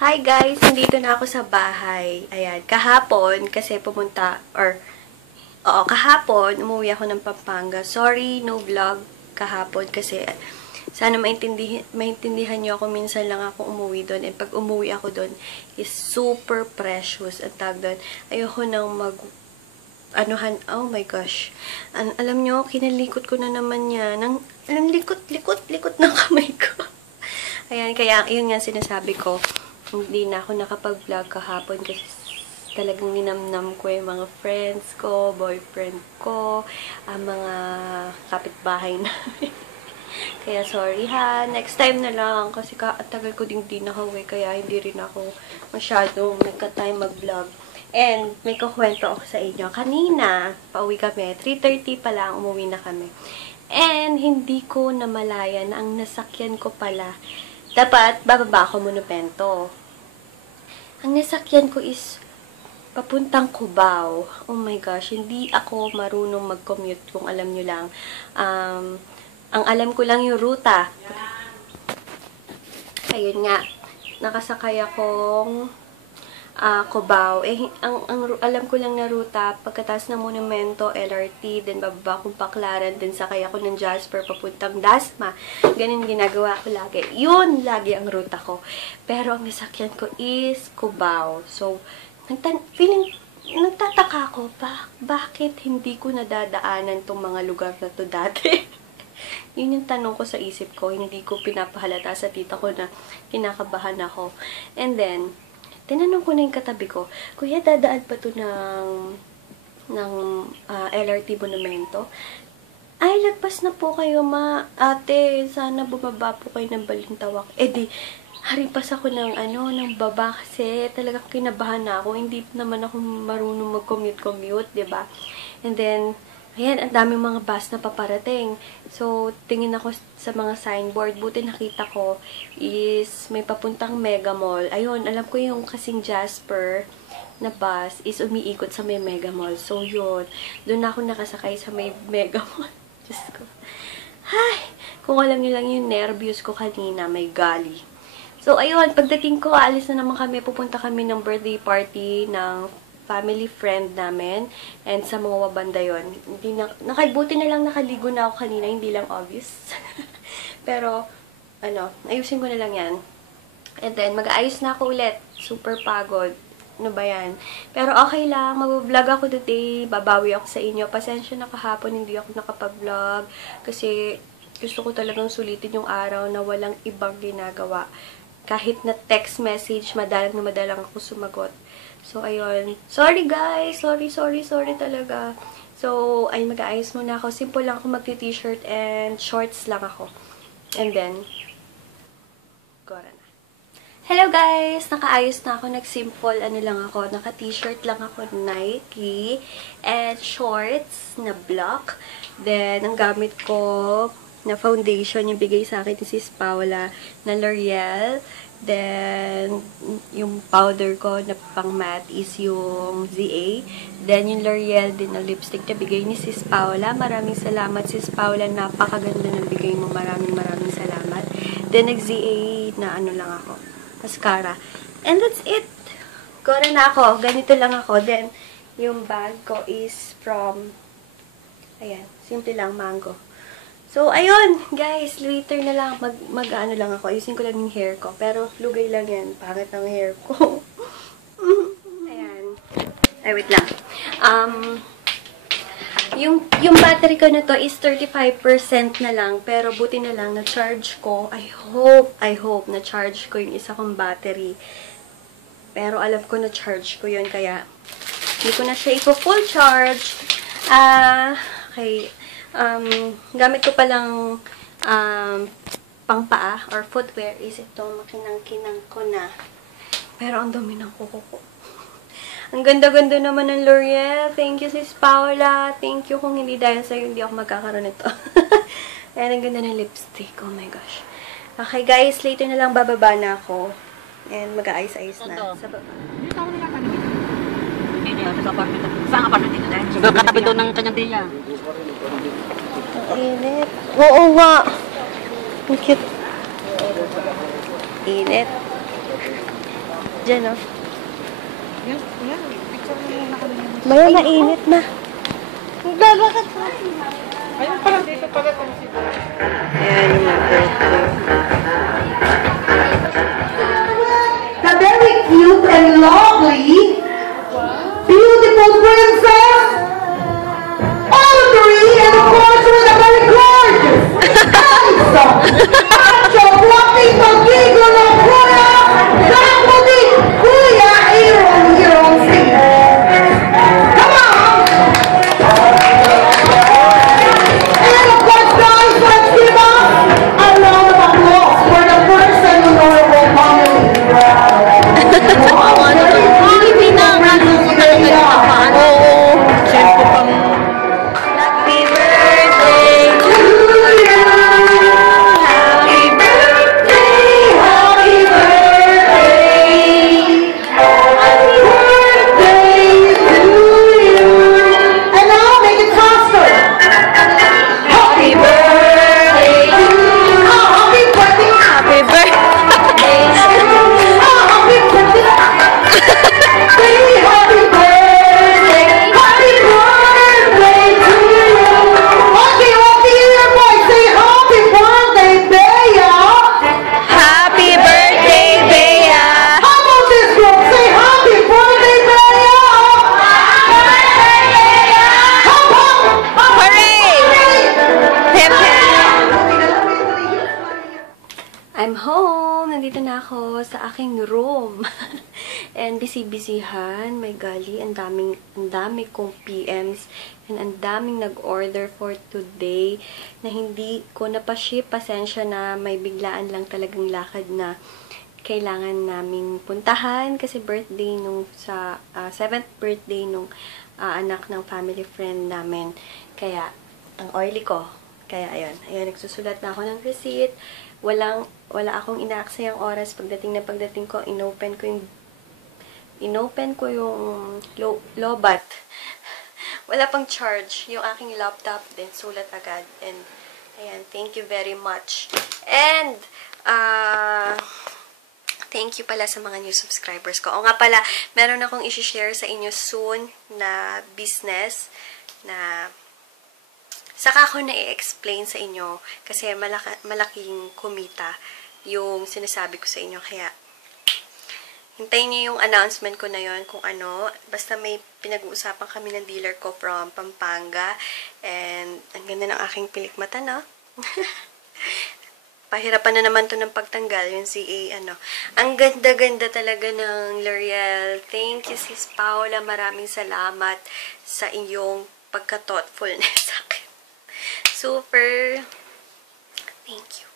Hi guys! Nandito na ako sa bahay. Ayan, kahapon, kasi kahapon, umuwi ako ng Pampanga. Sorry, no vlog kahapon kasi sana maintindihan niyo ako. Minsan lang ako umuwi doon. And pag umuwi ako doon, is super precious. At tag doon, ayoko nang oh my gosh. Alam nyo, kinalikot ko na naman yan. Likot ng kamay ko. Ayan, kaya yun nga sinasabi ko. Hindi na ako nakapag-vlog kahapon kasi talagang ninamnam ko yung mga friends ko, boyfriend ko, ang mga kapitbahay namin. Kaya sorry ha. Next time na lang kasi tagal ko din nakauwi kaya hindi rin ako masyadong nagka-time mag-vlog. And may kukwento ako sa inyo. Kanina, pauwi kami. 3:30 pa lang, umuwi na kami. And hindi ko namalayan na ang nasakyan ko pala. Dapat, bababa ako monumento. Ang nasakyan ko is papuntang Cubao. Oh my gosh, hindi ako marunong mag-commute kung alam nyo lang. Ang alam ko lang yung ruta. Ayun nga, nakasakay akong Cubao. Ang alam ko lang na ruta, pagkatapos ng monumento, LRT, then bababa akong Baclaran, then sakay ako ng Jasper papuntang Dasma. Ganun ginagawa ko lagi. Yun, lagi ang ruta ko. Pero ang nasakyan ko is Cubao. So, nagtataka ako, bakit hindi ko nadadaanan tong mga lugar na to dati? Yun yung tanong ko sa isip ko. Hindi ko pinapahalata sa tita ko na kinakabahan ako. And then, tinanong ko na yung katabi ko, Kuya, dadaan pa to ng LRT Monumento? Ay, lagpas na po kayo, ate. Sana bumaba po kayo ng Balintawak. Di, haripas ako ng baba kasi talagang kinabahan na ako. Hindi naman ako marunong mag-commute, diba? And then, ayan, ang daming mga bus na paparating. So, tingin ako sa mga signboard. Buti nakita ko is may papuntang Mega Mall. Ayun, alam ko yung kasing Jasper na bus is umiikot sa may Mega Mall. So, yun. Doon ako nakasakay sa may Mega Mall. Diyos ko. Ay! Kung alam niyo lang yung nervyos ko kanina, may gali. So, ayun. Pagdating ko, alis na naman kami. Pupunta kami ng birthday party ng family friend namin, and sa mga wabanda yun. Buti na lang nakaligo na ako kanina, hindi lang obvious. Pero, ayusin ko na lang yan. And then, mag-aayos na ako ulit. Super pagod. Ano ba yan? Pero okay lang, mag-vlog ako today, babawi ako sa inyo. Pasensya na kahapon, hindi ako nakapag-vlog, kasi gusto ko talagang sulitin yung araw na walang ibang ginagawa. Kahit na text message, madalang ako sumagot. So, ayun. Sorry guys! Sorry talaga. So, ay mag-aayos muna ako. Simple lang ako mag-t-shirt and shorts lang ako. And then, gora na. Hello guys! Nakaayos na ako. Nag-simple, lang ako. Naka-t-shirt lang ako, Nike. And shorts na black. Then, ang gamit ko na foundation, yung bigay sa akin ni Sis Paula na L'Oreal. Then, yung powder ko na pang matte is yung ZA. Then, yung L'Oreal din na lipstick na bigay ni Sis Paula. Maraming salamat, Sis Paula. Napakaganda ng bigay mo. Maraming salamat. Then, nag-ZA na lang ako. Mascara. And that's it. Gora na ako. Ganito lang ako. Then, yung bag ko is from, ayan, simple lang, Mango. So, ayun, guys, later na lang, mag-ano lang ako, ayusin ko lang yung hair ko, pero lugay lang yan, pangit ang hair ko. Ayan. Ay, wait lang. Yung battery ko na to is 35% na lang, pero buti na lang, na-charge ko, I hope, na-charge ko yung isa kong battery. Pero alam ko na-charge ko yun, kaya hindi ko na siya full charge. Okay. Gamit ko palang pangpaa or footwear is ito, makinang-kinang ko na. Pero ang dumi ng kuko ko. Ang ganda-ganda naman ng L'Oreal. Thank you, Sis Paula. Thank you. Kung hindi dahil sa'yo, hindi ako magkakaroon nito. Ayan, ang ganda ng lipstick. Oh my gosh. Okay, guys. Later na lang bababa na ako. And mag-aayos-ayos na. Sa baba. Saan apartment dito dahil? Sa katabi doon ng kanyang tiya. Ang init. Oo nga. Ang cute. Init. Diyan, oh. Yan, yan. Picture mo muna kami. Maya, mainit na. Bakit? Ayun pala, dito pala. Ayan yung mga birthday. The very cute and lovely, beautiful princess, Audrey, and of course with a very gorgeous, handsome, macho, fluffy, pagigol ng kuya, dapat kuya, hero, singer. Come on! And of course, guys, let's give up a round of applause for the first and honorable family. Oo. Siyempre pang... Happy birthday to you. Happy birthday. Happy birthday. Happy birthday to you. And now make it faster. Happy birthday to you. Happy birthday. Happy birthday. Happy birthday. Say happy birthday. Happy birthday to you. Okay, okay, everybody say happy birthday, Bea. Happy birthday, Bea. How about this group? Say happy birthday, Bea. How about? Hooray! Hip hip. I'm home. Nandito na ako sa aking room. And busy-busyhan. May gali. Ang dami kong PMs. And ang daming nag-order for today na hindi ko napaship. Pasensya na may biglaan lang talagang lakad na kailangan naming puntahan kasi birthday nung sa 7th birthday nung anak ng family friend namin. Kaya, ang oily ko. Kaya, ayun. Ayun, nagsusulat na ako ng receipt. Wala akong inaaksayang oras pagdating ko, inopen ko yung lobat. Wala pang charge. Yung aking laptop din, sulat agad. And, ayan, thank you very much. And, thank you pala sa mga new subscribers ko. O nga pala, meron akong i-share sa inyo soon na business na saka ko na i-explain sa inyo kasi malaking kumita yung sinasabi ko sa inyo. Kaya, hintayin niyo yung announcement ko na yon kung ano. Basta may pinag-uusapan kami ng dealer ko from Pampanga. And, ang ganda ng aking pilikmata, no? Pahirapan na naman to ng pagtanggal, yung CA, ano. Ang ganda-ganda talaga ng L'Oreal. Thank you, Sis Paula. Maraming salamat sa iyong pagka-thoughtfulness sa akin. Super. Thank you.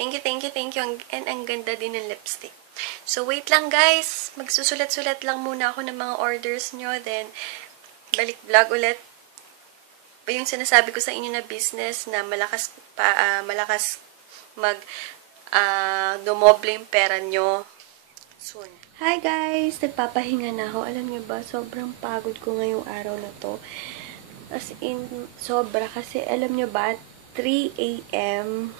Thank you. And ang ganda din ng lipstick. So, wait lang, guys. Magsusulat-sulat lang muna ako ng mga orders nyo. Then, balik vlog ulit. Yung sinasabi ko sa inyo na business na malakas dumoble yung pera nyo soon. Hi guys! Nagpapahinga na ako. Alam nyo ba, sobrang pagod ko ngayong araw na to. As in, sobra. Kasi alam nyo ba, 3 a.m.,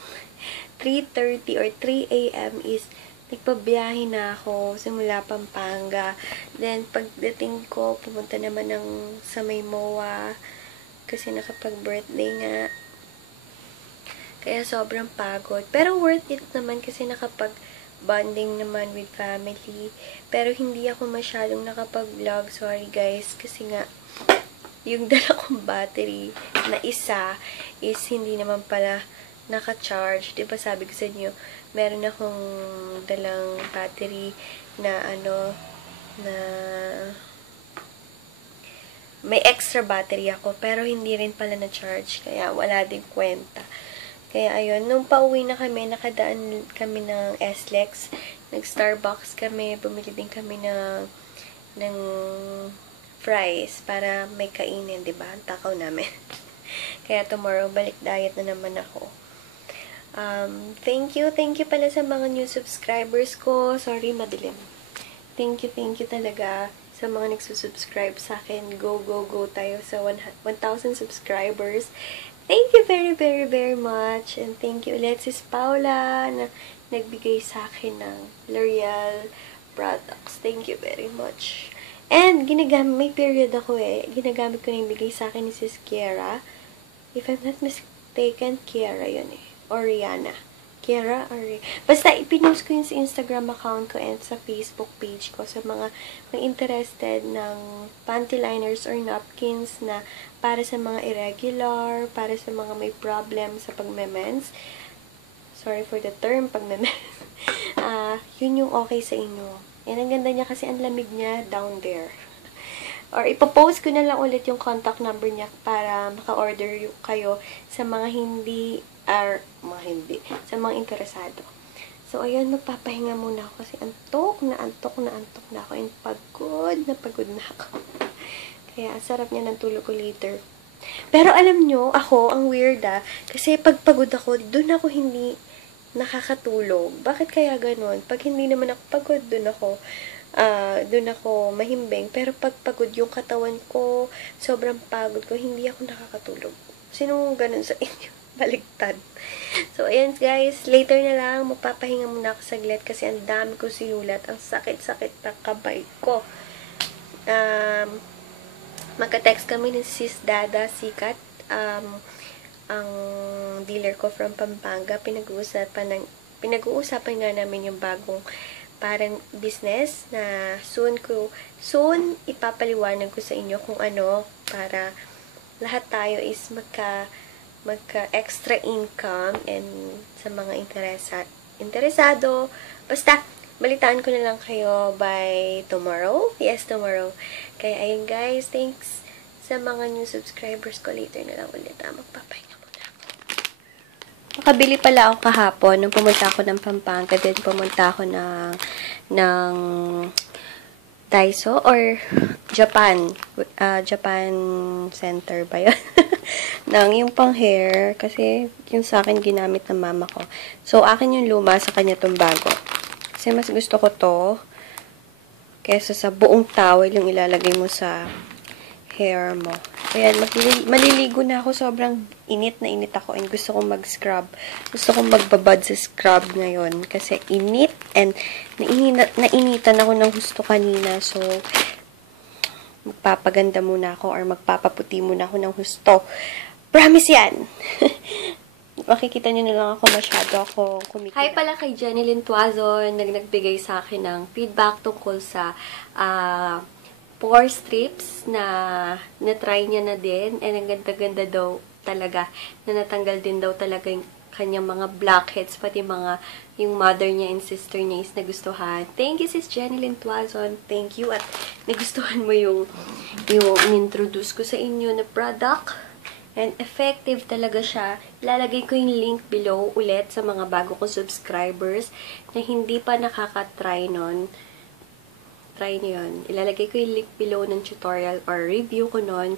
3:30 or 3 a.m. is nagpabiyahe na ako simula Pampanga. Then, pagdating ko, pumunta naman sa may MOA kasi nakapag-birthday nga. Kaya sobrang pagod. Pero worth it naman kasi nakapag-bonding naman with family. Pero hindi ako masyadong nakapag-vlog. Sorry guys. Kasi nga, yung dala kong battery na isa is hindi naman pala naka-charge. Diba sabi ko sa inyo, meron akong dalang battery na na may extra battery ako pero hindi rin pala na-charge. Kaya wala din kwenta. Kaya ayun, nung pauwi na kami, nakadaan kami ng SLEX, nag-Starbucks kami, bumili din kami ng fries para may kainin, diba? Ang takaw namin. Kaya tomorrow, balik diet na naman ako. Thank you pala sa mga new subscribers ko. Sorry, madilim. Thank you talaga sa mga nagsusubscribe sa akin. Go tayo sa 1,000 subscribers. Thank you very, very, very much. And thank you ulit sis Paula na nagbigay sa akin ng L'Oreal products. Thank you very much. And may period ako ginagamit ko na yung bigay sa akin ni sis Kiera. If I'm not mistaken, Kiera yun or Rihanna. Kiera or basta ipinost ko yun sa Instagram account ko and sa Facebook page ko sa mga may interested ng panty liners or napkins na para sa mga irregular, para sa mga may problem sa pagme-mens. Sorry for the term, pagme-mens. Yun yung okay sa inyo. And ang ganda niya kasi ang lamig niya down there. Or ipopost ko na lang ulit yung contact number niya para maka-order kayo sa mga sa mga interesado. So, ayun, magpapahinga muna ako kasi antok na ako and pagod na ako. Kaya, ang sarap niya ng tulog ko later. Pero alam nyo, ako, ang weird kasi pag pagod ako, doon ako hindi nakakatulog. Bakit kaya ganun? Pag hindi naman ako pagod, doon ako mahimbing. Pero pag pagod yung katawan ko, sobrang pagod ko, hindi ako nakakatulog. Sinong ganun sa inyo? Baligtad. So, ayan guys, later na lang, magpapahinga muna ako saglit kasi ang dami ko sinulat. Ang sakit-sakit ng kamay ko. Magka-text kami ni Sis Dada Sikat, ang dealer ko from Pampanga. Pinag-uusapan nga namin yung bagong parang business na soon ipapaliwanag ko sa inyo kung ano para lahat tayo is magka-extra income and sa mga interesado. Basta, balitaan ko na lang kayo by tomorrow. Yes, tomorrow. Kaya, ayun guys, thanks sa mga new subscribers ko. Later na lang ulit. Magpapahinga muna ako. Makabili pala ako kahapon nung pumunta ako ng Pampanga. Then, pumunta ako ng Daiso or Japan Center ba yun? Nang yung pang hair, kasi yung sa akin ginamit ng mama ko. So, akin yung luma, sa kanya tong bago. Kasi mas gusto ko to, kesa sa buong towel yung ilalagay mo sa hair mo. Ayan, maliligo na ako. Sobrang init na init ako and gusto kong mag-scrub. Gusto kong magbabad sa scrub ngayon kasi init and nainitan ako ng gusto kanina. So, magpapaganda muna ako or magpapaputi muna ako ng husto. Promise yan! Makikita nyo na lang ako masyado ako kumikita. Hi pala kay Jenilyn Tuazon, nagbigay sa akin ng feedback tungkol sa pore strips na na-try niya na din. And ang ganda-ganda daw talaga na natanggal din daw talaga yung kanyang mga blackheads, pati yung mother niya and sister niya is nagustuhan. Thank you, Sis Jenilyn Tuazon. Thank you. At nagustuhan mo yung in-introduce ko sa inyo na product. And effective talaga siya. Ilalagay ko yung link below ulit sa mga bago kong subscribers na hindi pa nakaka-try nun. Try nyo yun. Ilalagay ko yung link below ng tutorial or review ko nun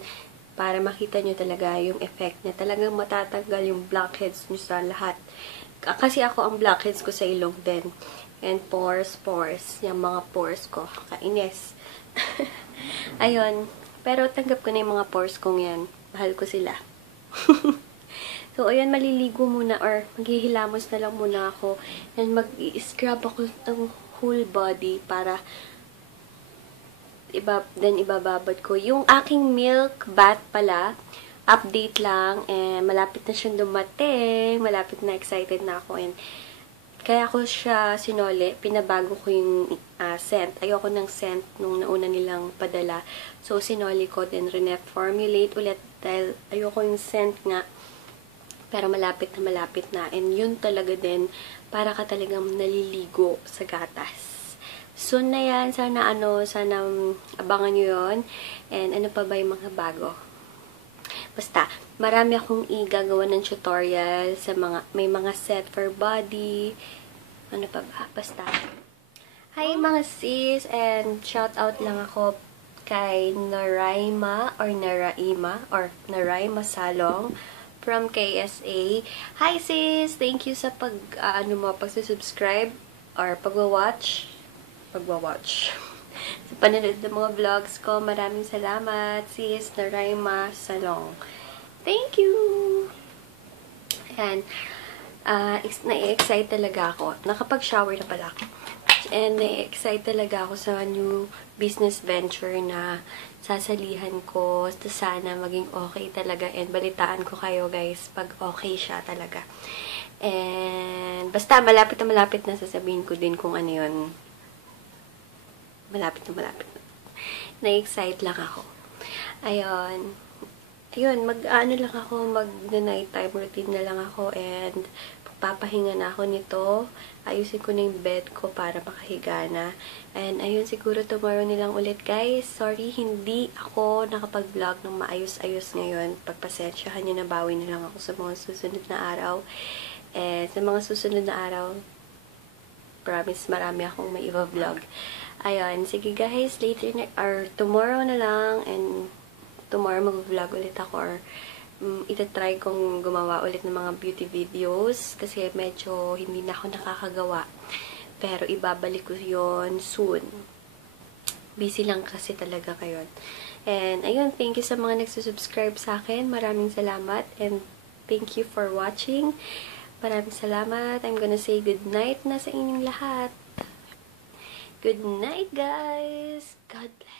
para makita nyo talaga yung effect na talagang matatanggal yung blackheads nyo sa lahat. Kasi ako ang blackheads ko sa ilong din. And pores. Yung mga pores ko. Kainis. Ayun. Pero tanggap ko na yung mga pores kong yan. Mahal ko sila. So, ayun, maliligo muna or maghihilamos na lang muna ako and mag-scrub ako ng whole body para then ibababad ko. Yung aking milk bath pala, update lang, malapit na siyang dumating, malapit na, excited na ako, and kaya ko siya sinole, pinabago ko yung scent. Ayoko ng scent nung nauna nilang padala. So, sinole ko, then reformulate ulit dahil ayoko yung scent nga. Pero malapit na. And yun talaga din, para ka talagang naliligo sa gatas. Soon na yan. Sana abangan nyo yun. And ano pa ba yung mga bago? Basta, marami akong igagawa ng tutorial sa may mga set for body. Ano pa ba? Basta. Hi mga sis, and shout out lang ako kay Naraima Salong from KSA. Hi sis! Thank you sa pag-subscribe or pagwa-watch. Sa panonood ng mga vlogs ko. Maraming salamat, sis Naraima Salong. Thank you! And, na-excite talaga ako. Nakapag-shower na pala ako. And na-excite talaga ako sa new business venture na sasalihan ko. Sana maging okay talaga. And balitaan ko kayo guys pag okay siya talaga. And basta malapit na sasabihin ko din kung ano yun. Malapit na. Na-excite lang ako. Ayun, mag-ano lang ako, mag-nighttime routine na lang ako and papahinga na ako nito. Ayusin ko na yung bed ko para makahiga na. And ayun, siguro tomorrow nilang ulit guys. Sorry, hindi ako nakapag-vlog ng maayos-ayos ngayon. Pagpasensyahan nyo, nabawi na lang ako sa mga susunod na araw. And sa mga susunod na araw, promise marami akong may iba-vlog. Ayun, sige guys, later na, or tomorrow na lang, and tomorrow mag-vlog ulit ako, or itatry kong gumawa ulit ng mga beauty videos, kasi medyo hindi na ako nakakagawa. Pero ibabalik ko yon soon. Busy lang kasi talaga kayo. And ayun, thank you sa mga nagsusubscribe sa akin. Maraming salamat, and thank you for watching. Maraming salamat. I'm gonna say good night na sa inyong lahat. Good night, guys. God bless.